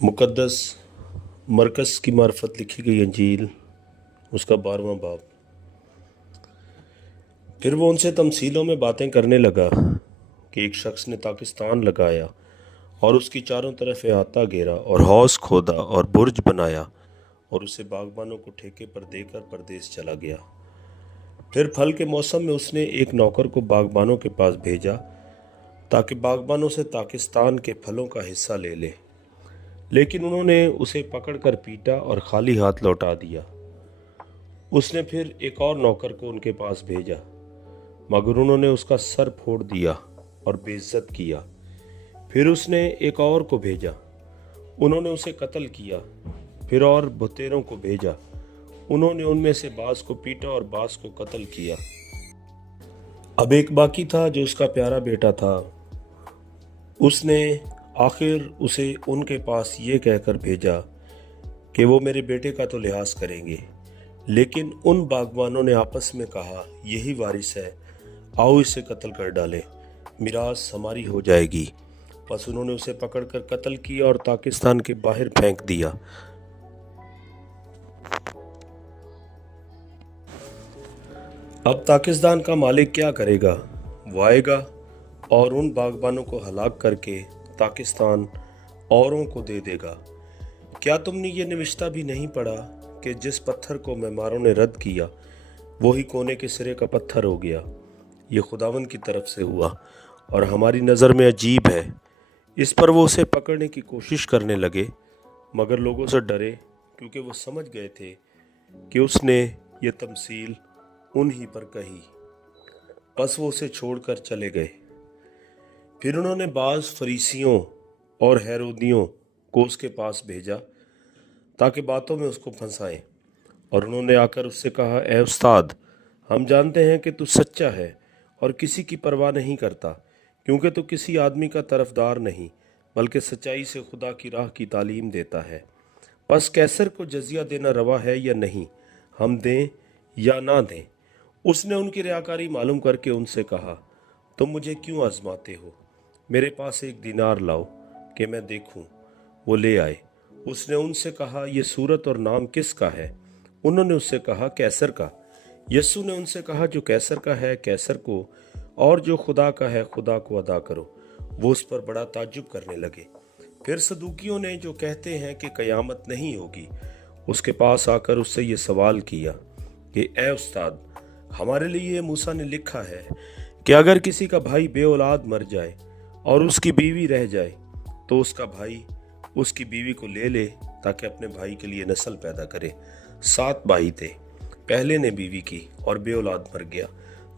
मुक़द्दस मरकज़ की मार्फत लिखी गई अंजील उसका 12वां बाब। फिर वो उनसे तमसीलों में बातें करने लगा कि एक शख्स ने पाकिस्तान लगाया और उसकी चारों तरफ अहाता घेरा और हौज़ खोदा और बुर्ज बनाया और उसे बागबानों को ठेके पर देकर परदेस चला गया। फिर फल के मौसम में उसने एक नौकर को बागबानों के पास भेजा ताकि बागबानों से पाकिस्तान के फलों का हिस्सा ले ले, लेकिन उन्होंने उसे पकड़कर पीटा और खाली हाथ लौटा दिया। उसने फिर एक और नौकर को उनके पास भेजा, मगर उन्होंने उसका सर फोड़ दिया और बेइज्जत किया। फिर उसने एक और को भेजा, उन्होंने उसे कत्ल किया। फिर और बहुतेरों को भेजा, उन्होंने उनमें से बास को पीटा और बास को कत्ल किया। अब एक बाकी था जो उसका प्यारा बेटा था। उसने आखिर उसे उनके पास ये कहकर भेजा कि वो मेरे बेटे का तो लिहाज करेंगे, लेकिन उन बागबानों ने आपस में कहा, यही वारिस है, आओ इसे कत्ल कर डालें, मिरास हमारी हो जाएगी। बस उन्होंने उसे पकड़कर कत्ल किया और पाकिस्तान के बाहर फेंक दिया। अब पाकिस्तान का मालिक क्या करेगा? वो आएगा और उन बागबानों को हलाक करके पाकिस्तान औरों को दे देगा। क्या तुमने ये निविश्ता भी नहीं पढ़ा कि जिस पत्थर को मेमारों ने रद्द किया वही कोने के सिरे का पत्थर हो गया? ये खुदावन की तरफ से हुआ और हमारी नज़र में अजीब है। इस पर वो उसे पकड़ने की कोशिश करने लगे, मगर लोगों से डरे, क्योंकि वो समझ गए थे कि उसने ये तमसील उन्हीं पर कही। बस वो उसे छोड़कर चले गए। फिर उन्होंने बाज़ फरीसियों और हेरोदियों को उसके पास भेजा ताकि बातों में उसको फंसाएं, और उन्होंने आकर उससे कहा, ए उस्ताद, हम जानते हैं कि तू सच्चा है और किसी की परवाह नहीं करता, क्योंकि तू किसी आदमी का तरफदार नहीं बल्कि सच्चाई से खुदा की राह की तालीम देता है। बस कैसर को जजिया देना रवा है या नहीं, हम दें या ना दें? उसने उनकी रियाकारी मालूम करके उनसे कहा, तुम मुझे क्यों आजमाते हो? मेरे पास 1 दीनार लाओ कि मैं देखूं। वो ले आए। उसने उनसे कहा, ये सूरत और नाम किसका है? उन्होंने उससे कहा, कैसर का। यस्सु ने उनसे कहा, जो कैसर का है कैसर को, और जो खुदा का है खुदा को अदा करो। वो उस पर बड़ा ताज्जुब करने लगे। फिर सदूकियों ने, जो कहते हैं कि कयामत नहीं होगी, उसके पास आकर उससे ये सवाल किया कि ए उस्ताद, हमारे लिए मूसा ने लिखा है कि अगर किसी का भाई बे औलाद मर जाए और उसकी बीवी रह जाए तो उसका भाई उसकी बीवी को ले ले ताकि अपने भाई के लिए नस्ल पैदा करे। 7 भाई थे। पहले ने बीवी की और बे औलाद मर गया,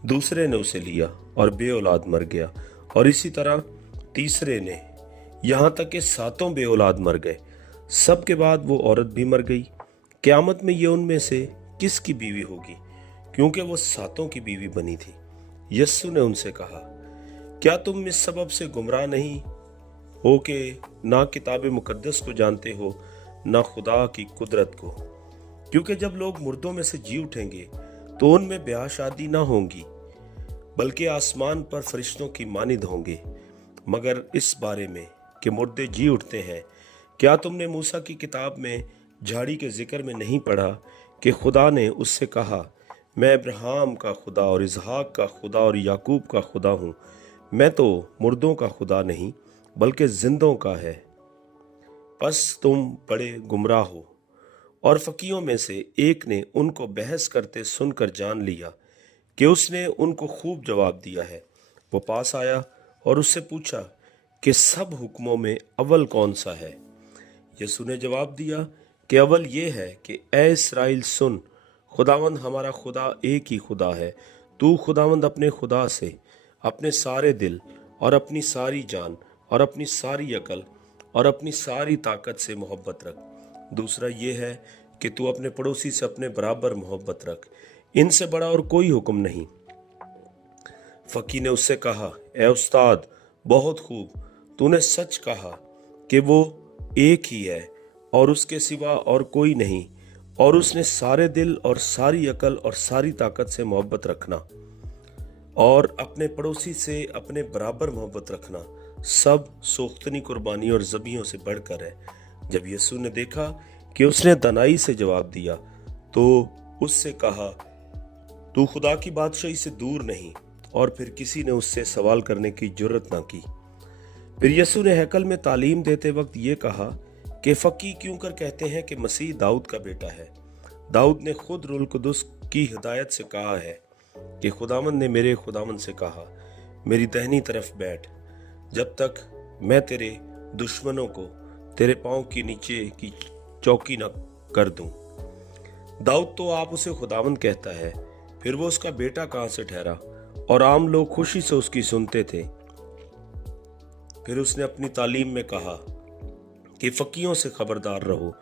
दूसरे ने उसे लिया और बे औलाद मर गया, और इसी तरह तीसरे ने, यहाँ तक कि 7 बे औलाद मर गए। सब के बाद वो औरत भी मर गई। क़यामत में ये उनमें से किसकी बीवी होगी, क्योंकि वो 7 की बीवी बनी थी। यस्सु ने उनसे कहा, क्या तुम इस सबब से गुमराह नहीं हो कि ना किताब मुकद्दस को जानते हो ना खुदा की कुदरत को? क्योंकि जब लोग मुर्दों में से जी उठेंगे तो उनमें ब्याह शादी ना होंगी, बल्कि आसमान पर फरिश्तों की मानिद होंगे। मगर इस बारे में कि मुर्दे जी उठते हैं, क्या तुमने मूसा की किताब में झाड़ी के जिक्र में नहीं पढ़ा कि खुदा ने उससे कहा, मैं अब्राहम का खुदा और इसहाक का खुदा और याकूब का खुदा हूँ। मैं तो मुर्दों का खुदा नहीं बल्कि जिंदों का है। बस तुम बड़े गुमराह हो। और फकीयों में से एक ने उनको बहस करते सुनकर जान लिया कि उसने उनको खूब जवाब दिया है। वो पास आया और उससे पूछा कि सब हुक्मों में अव्वल कौन सा है? यीशु ने जवाब दिया कि अव्वल ये है कि ए इस्राएल सुन, खुदावंद हमारा खुदा एक ही खुदा है। तू खुदावंद अपने खुदा से अपने सारे दिल और अपनी सारी जान और अपनी सारी अकल और अपनी सारी ताकत से मोहब्बत रख। दूसरा ये है कि तू अपने पड़ोसी से अपने बराबर मोहब्बत रख। इनसे बड़ा और कोई हुक्म नहीं। फकी ने उससे कहा, ए उस्ताद, बहुत खूब, तूने सच कहा कि वो एक ही है और उसके सिवा और कोई नहीं, और उसने सारे दिल और सारी अकल और सारी ताकत से मोहब्बत रखना और अपने पड़ोसी से अपने बराबर मोहब्बत रखना सब सोख्तनी कुर्बानी और ज़बियों से बढ़कर है। जब यीशु ने देखा कि उसने दनाई से जवाब दिया तो उससे कहा, तू खुदा की बादशाही से दूर नहीं। और फिर किसी ने उससे सवाल करने की जुर्रत ना की। फिर यीशु ने हैकल में तालीम देते वक्त ये कहा कि फकी क्यों कर कहते हैं कि मसीह दाऊद का बेटा है। दाऊद ने खुद रूहुल कुदस की हिदायत से कहा है कि खुदावंद ने मेरे खुदावंद से कहा, मेरी दाहिनी तरफ बैठ जब तक मैं तेरे दुश्मनों को तेरे पांव के नीचे की चौकी न कर दूं। दाऊद तो आप उसे खुदावंद कहता है, फिर वो उसका बेटा कहां से ठहरा? और आम लोग खुशी से उसकी सुनते थे। फिर उसने अपनी तालीम में कहा कि फकीयों से खबरदार रहो,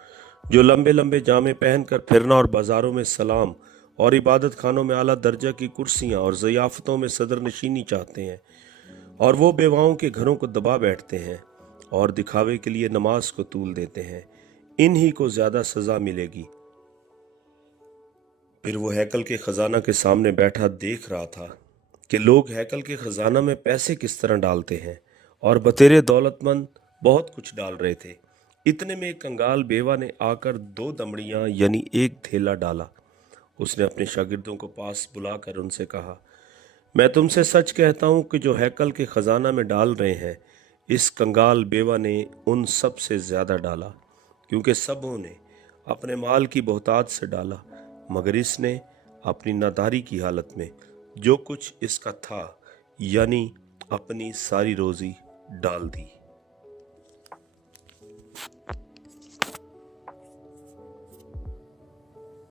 जो लंबे लंबे जामे पहनकर फिरना और बाजारों में सलाम और इबादत खानों में आला दर्जा की कुर्सियां और ज़ियाफ़तों में सदर नशीनी चाहते हैं, और वो बेवाओं के घरों को दबा बैठते हैं और दिखावे के लिए नमाज को तूल देते हैं, इन्हीं को ज्यादा सजा मिलेगी। फिर वो हैकल के खजाना के सामने बैठा देख रहा था कि लोग हैकल के खजाना में पैसे किस तरह डालते हैं, और बतेरे दौलतमंद बहुत कुछ डाल रहे थे। इतने में एक कंगाल बेवा ने आकर 2 दमड़ियां यानी एक थैला डाला। उसने अपने शागिर्दों को पास बुलाकर उनसे कहा, मैं तुमसे सच कहता हूं कि जो हैकल के खजाना में डाल रहे हैं, इस कंगाल बेवा ने उन सब से ज्यादा डाला, क्योंकि सबों ने अपने माल की बहुतात से डाला, मगर इसने अपनी नादारी की हालत में जो कुछ इसका था यानी अपनी सारी रोजी डाल दी।